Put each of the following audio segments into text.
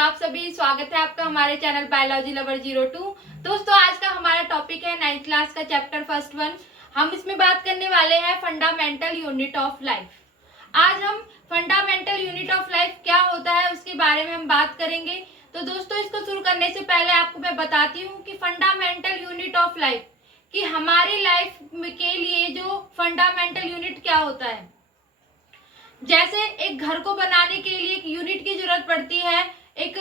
आप सभी, स्वागत है आपका हमारे चैनल बायोलॉजी लवर 02। दोस्तों, आज का हमारा टॉपिक है 9th क्लास का चैप्टर फर्स्ट 1। हम इसमें बात करने वाले हैं फंडामेंटल यूनिट ऑफ लाइफ। आज हम फंडामेंटल यूनिट ऑफ लाइफ क्या होता है उसके बारे में हम बात करेंगे। तो दोस्तों, इसको शुरू करने से पहले आपको मैं बताती हूँ कि फंडामेंटल यूनिट ऑफ लाइफ कि हमारी लाइफ के लिए जो फंडामेंटल यूनिट क्या होता है। जैसे एक घर को बनाने के लिए एक यूनिट की जरूरत पड़ती है, एक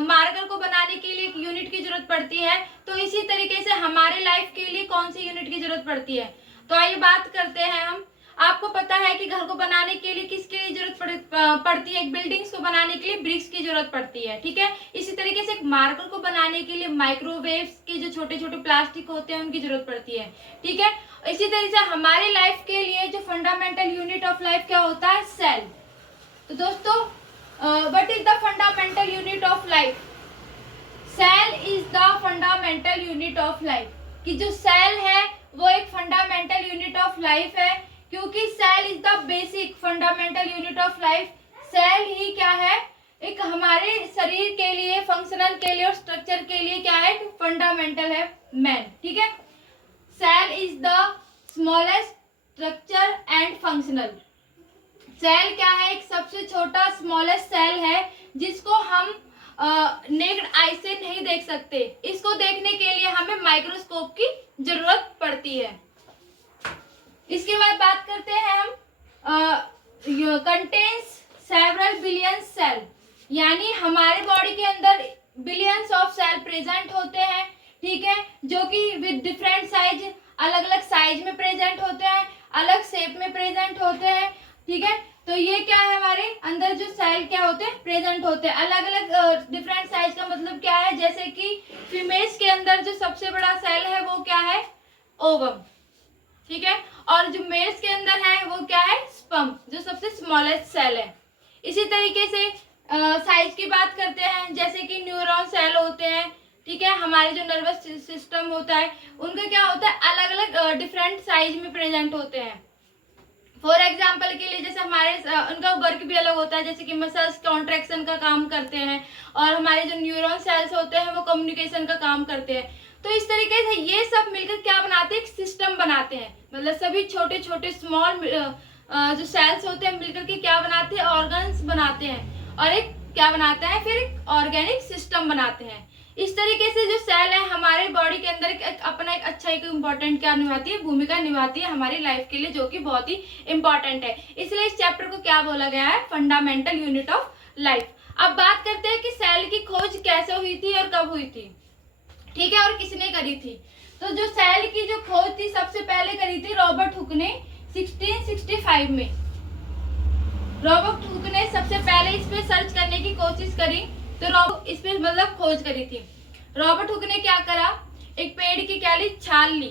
मार्कर को बनाने के लिए एक यूनिट की जरूरत पड़ती है, तो इसी तरीके से हमारे लाइफ के लिए कौन सी यूनिट की जरूरत पड़ती है। तो आइए बात करते हैं हम। आपको पता है कि घर को बनाने के लिए किसकी जरूरत पड़ती है। एक बिल्डिंग्स को बनाने के लिए ब्रिक्स की जरूरत पड़ती है, ठीक है। इसी तरीके से एक मार्कर को बनाने के लिए माइक्रोवेव्स के जो छोटे छोटे प्लास्टिक होते हैं उनकी जरूरत पड़ती है, ठीक है। इसी तरीके से हमारे लाइफ के लिए जो फंडामेंटल यूनिट ऑफ लाइफ क्या होता है, सेल। तो दोस्तों, what is the fundamental unit of life. Cell is the fundamental unit of life. कि जो सेल है वो एक फंडामेंटल यूनिट ऑफ लाइफ है, क्योंकि cell is the basic fundamental unit of life. Cell ही क्या है, एक हमारे शरीर के लिए, फंक्शनल के लिए और स्ट्रक्चर के लिए क्या है, फंडामेंटल है, मैन, ठीक है। Cell is the smallest structure and functional. Cell क्या है, एक सबसे छोटा स्मॉलेस्ट सेल है जिसको हम नेक्ड आई से नहीं देख सकते। इसको देखने के लिए हमें माइक्रोस्कोप की जरूरत पड़ती है। इसके बाद बात करते हैं हम कंटेन्स सेवरल बिलियन सेल, यानी हमारे बॉडी के अंदर बिलियंस ऑफ सेल प्रेजेंट होते हैं, ठीक है, जो कि विद डिफरेंट साइज, अलग अलग साइज में प्रेजेंट होते हैं, अलग शेप में प्रेजेंट होते हैं, ठीक है। तो ये क्या है, हमारे अंदर जो सेल क्या होते हैं, प्रेजेंट होते हैं। अलग अलग डिफरेंट साइज का मतलब क्या है, जैसे कि फीमेल्स के अंदर जो सबसे बड़ा सेल है वो क्या है, ओवम, ठीक है। और जो मेल्स के अंदर है वो क्या है, स्पर्म, जो सबसे स्मॉलेस्ट सेल है। इसी तरीके से साइज की बात करते हैं, जैसे कि न्यूरॉन सेल होते हैं, ठीक है। हमारे जो नर्वस सिस्टम होता है उनका क्या होता है, अलग अलग डिफरेंट साइज में प्रेजेंट होते हैं। फॉर एग्जाम्पल के लिए, जैसे हमारे उनका वर्क भी अलग होता है, जैसे कि मसल्स कॉन्ट्रैक्शन का काम करते हैं, और हमारे जो न्यूरॉन सेल्स होते हैं वो कम्युनिकेशन का काम करते हैं। तो इस तरीके से ये सब मिलकर क्या बनाते हैं, एक सिस्टम बनाते हैं। मतलब सभी छोटे छोटे स्मॉल जो सेल्स होते हैं मिलकर के क्या बनाते हैं, ऑर्गन्स बनाते हैं, और एक क्या बनाते हैं, फिर एक ऑर्गेनिक सिस्टम बनाते हैं। इस तरीके से जो सेल है हमारे बॉडी के अंदर अपना एक अच्छा एक इम्पोर्टेंट क्या निभाती है, भूमिका निभाती है हमारी लाइफ के लिए, जो कि बहुत ही इम्पोर्टेंट है। इसलिए इस चैप्टर को क्या बोला गया है, फंडामेंटल यूनिट ऑफ लाइफ। अब बात करते हैं कि सेल की खोज कैसे हुई थी और कब हुई थी, ठीक है, और किसने करी थी। तो जो सेल की जो खोज थी सबसे पहले करी थी रॉबर्ट हुक ने 1665 में। रॉबर्ट हुक ने सबसे पहले इस पे सर्च करने की कोशिश करी, तो इस पे मतलब खोज करी थी। रॉबर्ट हुक ने क्या करा, एक पेड़ की क्या ली, छाल ली,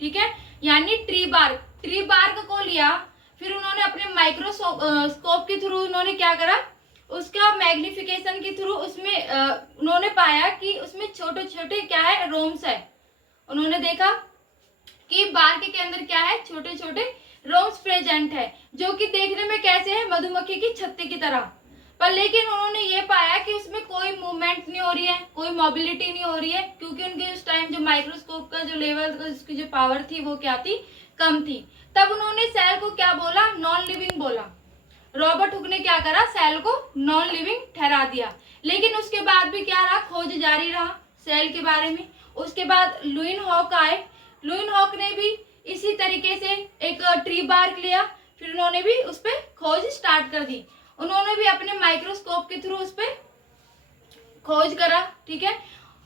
ठीक है, यानी ट्री बार्क को लिया। फिर उन्होंने अपने माइक्रोस्कोप के थ्रू उन्होंने क्या करा, उसका मैग्निफिकेशन के थ्रू उसमें उन्होंने पाया कि उसमें छोटे छोटे क्या है, रोम्स है। उन्होंने देखा कि बार्क के अंदर क्या है, छोटे छोटे रोम्स प्रेजेंट है, जो कि देखने में कैसे है, मधुमक्खी की छत्ते की तरह। पर लेकिन उन्होंने ये पाया कि उसमें कोई मूवमेंट नहीं हो रही है, कोई मोबिलिटी नहीं हो रही है, क्योंकि उनके उस टाइम जो माइक्रोस्कोप का जो लेवल, उसकी जो पावर थी वो क्या थी, कम थी। तब उन्होंने सेल को क्या बोला, नॉन लिविंग बोला। रॉबर्ट हुक ने क्या करा, सेल को नॉन लिविंग ठहरा दिया। लेकिन उसके बाद भी क्या रहा, खोज जारी रहा सेल के बारे में। उसके बाद लुईन हॉक आए। लुईन हॉक ने भी इसी तरीके से एक ट्री बार्क लिया, फिर उन्होंने भी उस पर खोज स्टार्ट कर दी। उन्होंने भी अपने माइक्रोस्कोप के थ्रू उस पर खोज करा, ठीक है।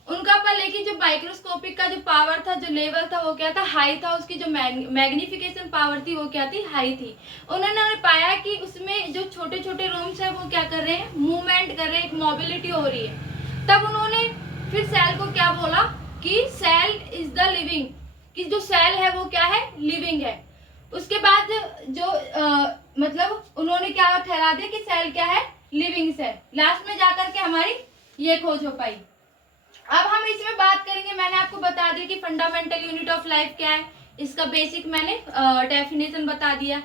उनका पर लेकिन जो माइक्रोस्कोपिक का जो पावर था, जो लेवल था वो क्या था, हाई था। उसकी जो मैग्निफिकेशन पावर थी वो क्या थी, हाई थी। उन्होंने पाया कि उसमें जो छोटे छोटे रूम्स है वो क्या कर रहे हैं, मूवमेंट कर रहे हैं, एक मोबिलिटी हो रही है। तब उन्होंने फिर सेल को क्या बोला कि सेल इज द लिविंग, कि जो सेल है वो क्या है, लिविंग है। उसके बाद जो मतलब उन्होंने क्या ठहरा दिया कि सेल क्या है, लिविंग सेल। लास्ट में जाकर के हमारी ये खोज हो पाई। अब हम इसमें बात करेंगे, मैंने आपको बता दिया कि फंडामेंटल यूनिट ऑफ लाइफ क्या है, इसका बेसिक मैंने डेफिनेशन बता दिया।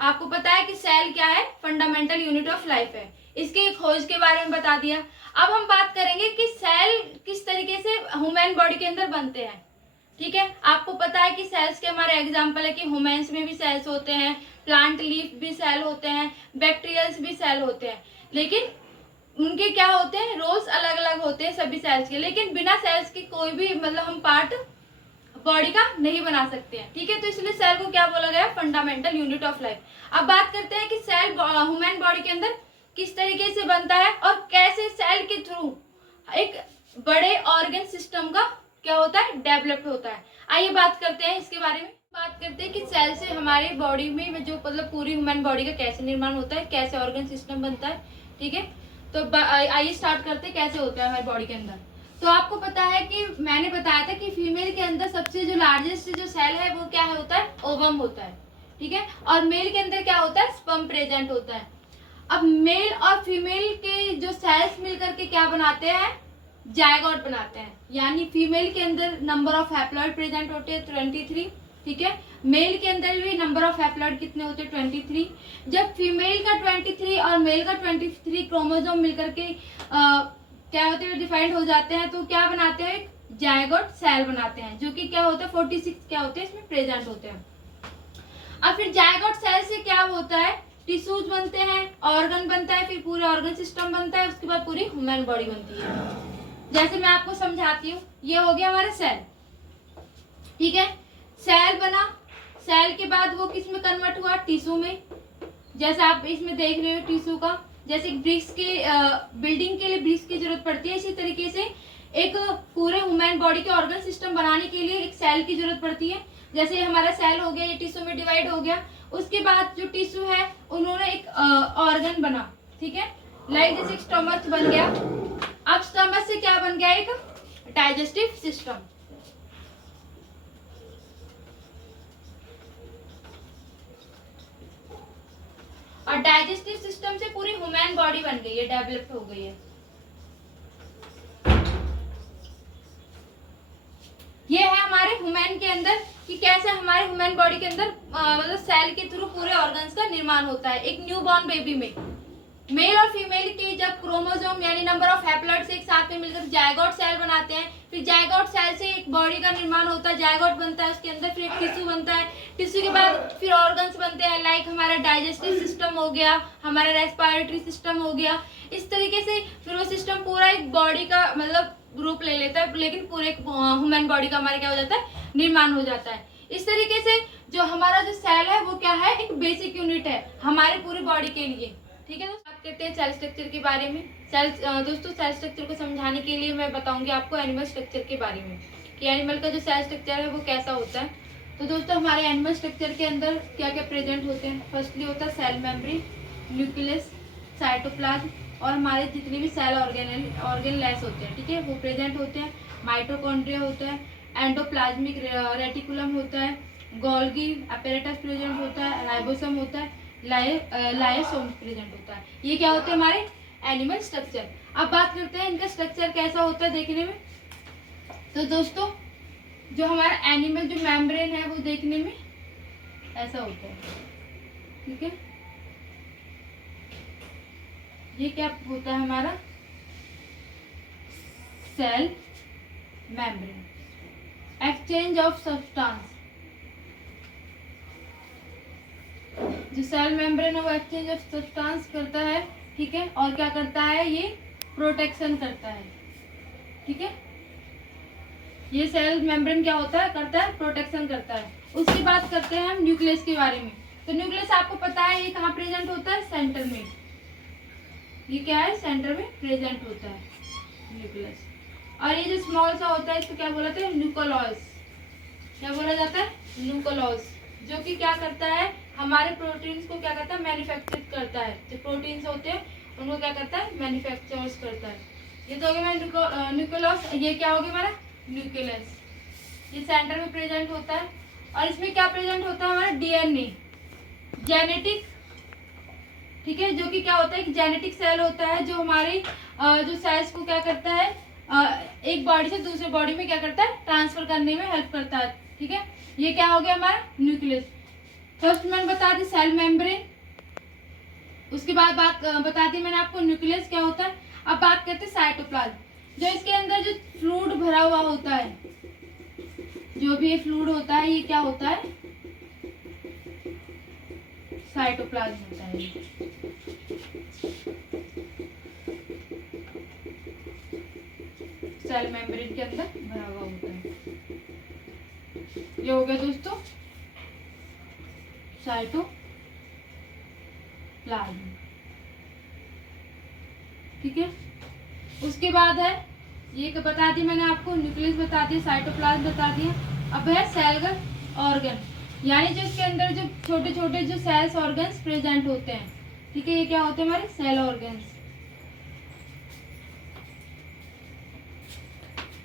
आपको पता है कि सेल क्या है, फंडामेंटल यूनिट ऑफ लाइफ है। इसकी खोज के बारे में बता दिया। अब हम बात करेंगे कि सेल किस तरीके से ह्यूमन बॉडी के अंदर बनते हैं। ठीक है, आपको पता है कि सेल्स के हमारे एग्जाम्पल है कि ह्यूमन्स में भी सेल्स होते हैं, प्लांट लीफ भी सेल होते हैं, बैक्टीरियल्स भी सेल होते हैं, लेकिन उनके क्या होते हैं, रोल्स अलग अलग होते हैं सभी सेल्स के। लेकिन बिना सेल्स के कोई भी मतलब हम पार्ट बॉडी का नहीं बना सकते हैं। ठीक है, तो इसलिए सेल को क्या बोला गया, फंडामेंटल यूनिट ऑफ लाइफ। अब बात करते हैं कि सेल ह्यूमन बॉडी के अंदर किस तरीके से बनता है और कैसे सेल के थ्रू एक बड़े ऑर्गन सिस्टम का क्या होता है, डेवलप होता है। आइए बात करते हैं इसके बारे में। बात करते हैं कि सेल से हमारे बॉडी में जो मतलब पूरी ह्यूमन बॉडी का कैसे निर्माण होता है, कैसे ऑर्गन सिस्टम बनता है। ठीक है, तो आइए स्टार्ट करते हैं कैसे होता है हमारी बॉडी के अंदर। तो आपको पता है कि मैंने बताया था कि फीमेल के अंदर सबसे जो लार्जेस्ट जो सेल है वो क्या होता है, ओवम होता है। ठीक है, और मेल के अंदर क्या होता है, स्पर्म प्रेजेंट होता है। अब मेल और फीमेल के जो सेल्स मिलकर के क्या बनाते हैं, जायगोट बनाते हैं। यानी फीमेल के अंदर नंबर ऑफ हैप्लॉइड प्रेजेंट होते हैं 23। ठीक है, मेल के अंदर भी नंबर ऑफ हैप्लॉइड कितने होते हैं, 23। जब फीमेल का 23 और मेल का 23 क्रोमोसोम मिलकर के क्या होते हैं, डिफाइंड हो जाते हैं, तो क्या बनाते हैं, जायगोट सेल बनाते हैं, जो कि क्या होता है 46 क्या होते हैं इसमें प्रेजेंट होते हैं। अब फिर जायगोट सेल से क्या होता है, टिश्यूज बनते हैं, ऑर्गन बनता है, फिर पूरे ऑर्गन सिस्टम बनता है, उसके बाद पूरी ह्यूमन बॉडी बनती है। जैसे मैं आपको समझाती हूँ, ये हो गया हमारा सेल। ठीक है, सेल बना, सेल के बाद वो किस में कन्वर्ट हुआ, टिश्यू में। जैसे आप इसमें देख रहे हो टिश्यू का, जैसे ब्रिक्स के बिल्डिंग के लिए ब्रिक्स की जरूरत पड़ती है, इसी तरीके से एक पूरे ह्यूमन बॉडी के ऑर्गन सिस्टम बनाने के लिए एक सेल की जरूरत पड़ती है। जैसे हमारा सेल हो गया, ये टिश्यू में डिवाइड हो गया, उसके बाद जो टिश्यू है उन्होंने एक ऑर्गन बना। ठीक है, लाइक जैसे स्टमक बन गया। अब स्टमक से क्या बन गया, एक डाइजेस्टिव सिस्टम। और डाइजेस्टिव सिस्टम से पूरी ह्यूमन बॉडी बन गई है, डेवलप हो गई है। ये है हमारे ह्यूमन के अंदर कि कैसे हमारे ह्यूमन बॉडी के अंदर मतलब सेल के थ्रू पूरे ऑर्गन्स का निर्माण होता है। एक न्यू बॉर्न बेबी में मेल और फीमेल के जब क्रोमोसोम यानी नंबर ऑफ हैप्लॉइड्स एक साथ में मिलकर जायगोट सेल बनाते हैं, फिर जायगोट सेल से एक बॉडी का निर्माण होता है, जायगोट बनता है, उसके अंदर फिर एक टिश्यू बनता है, टिश्यू के बाद फिर ऑर्गन्स बनते हैं, लाइक हमारा डाइजेस्टिव सिस्टम हो गया, हमारा रेस्पिरेटरी सिस्टम हो गया। इस तरीके से फिर वो सिस्टम पूरा एक बॉडी का मतलब रूप ले लेता है, लेकिन पूरे ह्यूमन बॉडी का हमारा क्या हो जाता है, निर्माण हो जाता है। इस तरीके से जो हमारा जो सेल है वो क्या है, एक बेसिक यूनिट है हमारे पूरी बॉडी के लिए। ठीक है, तो बात करते हैं सेल स्ट्रक्चर के बारे में। दोस्तों सेल स्ट्रक्चर को समझाने के लिए मैं बताऊंगी आपको एनिमल स्ट्रक्चर के बारे में कि एनिमल का जो सेल स्ट्रक्चर है वो कैसा होता है। तो दोस्तों हमारे एनिमल स्ट्रक्चर के अंदर क्या क्या प्रेजेंट होते हैं, फर्स्टली होता है सेल मेम्ब्रेन, न्यूक्लियस, साइटोप्लाज्म और हमारे जितने भी सेल ऑर्गेनलेस होते हैं, ठीक है, वो प्रेजेंट होते हैं। माइटोकॉन्ड्रिया होता है, एंडोप्लाज्मिक रेटिकुलम होता है, गोल्गी अपैरेटस प्रेजेंट होता है, राइबोसोम होता है, लाइसोम प्रेजेंट होता है। ये क्या होते हैं हमारे एनिमल स्ट्रक्चर। अब बात करते हैं इनका स्ट्रक्चर कैसा होता है देखने में। तो दोस्तों जो हमारा एनिमल जो मेम्ब्रेन है वो देखने में ऐसा होता है। ठीक है, ये क्या होता है हमारा cell membrane, exchange of substance. जो सेल मेम्ब्रेन है वो एक्सचेंज ऑफ सब्सटेंस करता है। ठीक है, और क्या करता है, ये प्रोटेक्शन करता है। ठीक है, ये सेल मेम्ब्रेन क्या होता है, करता है प्रोटेक्शन करता है। उसकी बात करते हैं हम न्यूक्लियस के बारे में। तो न्यूक्लियस आपको पता है ये कहाँ प्रेजेंट होता है, सेंटर में। ये क्या है, सेंटर में प्रेजेंट होता है न्यूक्लियस। और ये जो स्मॉल सा होता है इसको क्या बोला जाता है, न्यूक्लियस। क्या बोला जाता है, न्यूक्लियस, जो कि क्या करता है, हमारे प्रोटीन्स को क्या करता है, मैन्युफैक्चर करता है। जो प्रोटीन्स होते हैं उनको क्या करता है, मैन्युफैक्चर्स करता है। ये तो हो गया न्यूक्लियस। ये क्या हो गया हमारा न्यूक्लियस, ये सेंटर में प्रेजेंट होता है। और इसमें क्या प्रेजेंट होता है, हमारा डीएनए, जेनेटिक। ठीक है, जो कि क्या होता है, एक जेनेटिक सेल होता है जो हमारी जो सेल्स को क्या करता है, एक बॉडी से दूसरे बॉडी में क्या करता है, ट्रांसफर करने में हेल्प करता है। ठीक है, ये क्या हो गया हमारा न्यूक्लियस। फर्स्ट मैंने बता दी सेल मेम्ब्रेन, उसके बाद बात बता दी मैंने आपको न्यूक्लियस क्या होता है। अब बात करते हैं साइटोप्लाज्म, जो इसके अंदर जो फ्लूइड भरा हुआ होता है, जो भी ये फ्लूइड होता है ये क्या होता है, साइटोप्लाज्म होता है। सेल मेम्ब्रेन के अंदर भरा हुआ होता है। ये हो गया दोस्तों साइटोप्लाज्म, ठीक है। उसके बाद है ये बता दी मैंने आपको, न्यूक्लियस बता दिया, साइटोप्लाज्म बता दिया। अब है सेलुलर ऑर्गन, यानी जो इसके अंदर जो छोटे छोटे जो सेल्स ऑर्गन्स प्रेजेंट होते हैं, ठीक है, ये क्या होते हैं हमारे सेल ऑर्गन्स।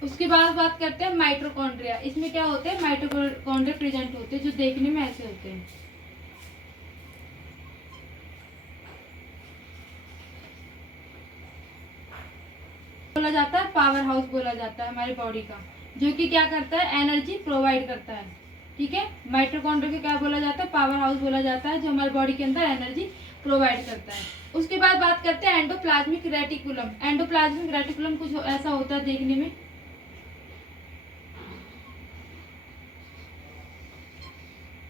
उसके बाद बात करते हैं माइटोकॉन्ड्रिया, इसमें क्या होते हैं माइटोकॉन्ड्रिया प्रेजेंट होते हैं, जो देखने में ऐसे होते हैं। बोला जाता है पावर हाउस बोला जाता है हमारी बॉडी का, जो कि क्या करता है एनर्जी प्रोवाइड करता है, ठीक है। माइटोकॉन्ड्रिया को क्या बोला जाता है, पावर हाउस बोला जाता है, जो हमारी बॉडी के अंदर एनर्जी प्रोवाइड करता है। उसके बाद बात करते हैं एंडोप्लाज्मिक रेटिकुलम। एंडोप्लाज्मिक रेटिकुलम कुछ ऐसा होता है देखने में,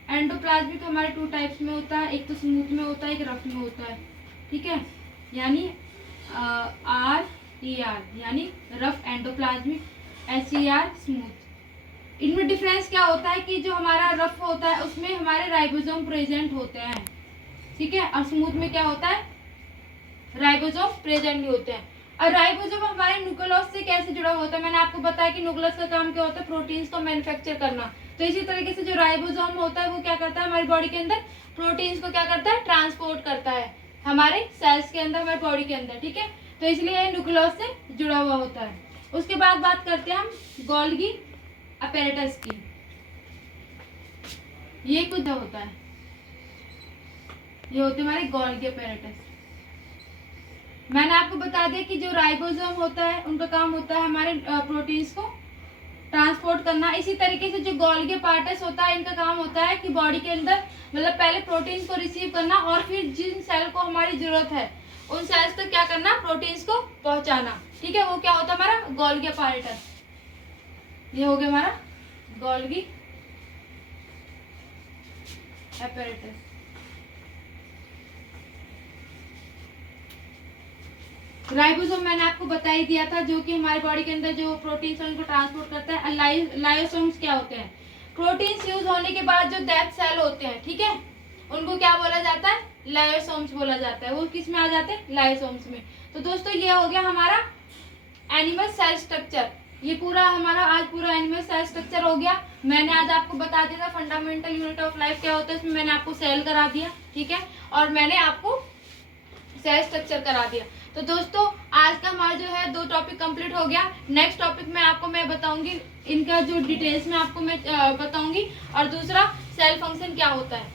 एंडोप्लाज्मिक हमारे 2 टाइप्स में होता है, एक तो स्मूथ में होता है, एक रफ में होता है, ठीक है, यानी RER यानी रफ एंडोप्लाज्मिक, HER स्मूथ। इनमें डिफरेंस क्या होता है कि जो हमारा रफ होता है उसमें हमारे राइबोसोम प्रेजेंट होते हैं, ठीक है, और स्मूथ में क्या होता है राइबोसोम प्रेजेंट नहीं होते हैं। और राइबोसोम हमारे न्यूक्लियस से कैसे जुड़ा होता है, मैंने आपको बताया कि न्यूक्लियस का काम क्या होता है, प्रोटीन्स को मैन्युफैक्चर करना। तो इसी तरीके से जो राइबोसोम होता है वो क्या करता है हमारी बॉडी के अंदर प्रोटीन्स को क्या करता है ट्रांसपोर्ट करता है हमारे सेल्स के अंदर, हमारी बॉडी के अंदर, ठीक है। तो इसलिए ये न्यूक्लियस से जुड़ा हुआ होता है। उसके बाद बात करते हैं हम गोल्गी अपैरेटस की। ये कुछ होता है, ये होते हैं हमारे गोल्गी अपैरेटस। मैंने आपको बता दिया कि जो राइबोसोम होता है उनका काम होता है हमारे प्रोटीन्स को ट्रांसपोर्ट करना। इसी तरीके से जो गोल्गी अपैरेटस होता है इनका काम होता है कि बॉडी के अंदर मतलब पहले प्रोटीन्स को रिसीव करना और फिर जिन सेल को हमारी जरूरत है उन सेल्स तक क्या करना, प्रोटीन्स को पहुंचाना, ठीक है। वो क्या होता है हमारा गोल्गी अपैरेटस। ये हो गया हमारा गोल्गी अपैरेटस। राइबोसोम मैंने आपको बता ही दिया था, जो कि हमारी बॉडी के अंदर जो प्रोटीन्स है उनको ट्रांसपोर्ट करता है। लाइसोसोम्स क्या होते हैं, प्रोटीन्स यूज होने के बाद जो डेड सेल होते हैं, ठीक है, उनको क्या बोला जाता है लाइसोसोम्स बोला जाता है। वो किस में आ जाते हैं लाइसोसोम्स में। तो दोस्तों ये हो गया हमारा एनिमल सेल स्ट्रक्चर। ये पूरा हमारा आज पूरा एनिमल सेल स्ट्रक्चर हो गया। मैंने आज आपको बता दिया था फंडामेंटल यूनिट ऑफ लाइफ क्या होता है, इसमें मैंने आपको सेल करा दिया, ठीक है, और मैंने आपको सेल स्ट्रक्चर करा दिया। तो दोस्तों आज का हमारा जो है 2 टॉपिक कंप्लीट हो गया। नेक्स्ट टॉपिक में आपको मैं बताऊंगी इनका जो डिटेल्स में आपको मैं बताऊंगी, और दूसरा सेल फंक्शन क्या होता है।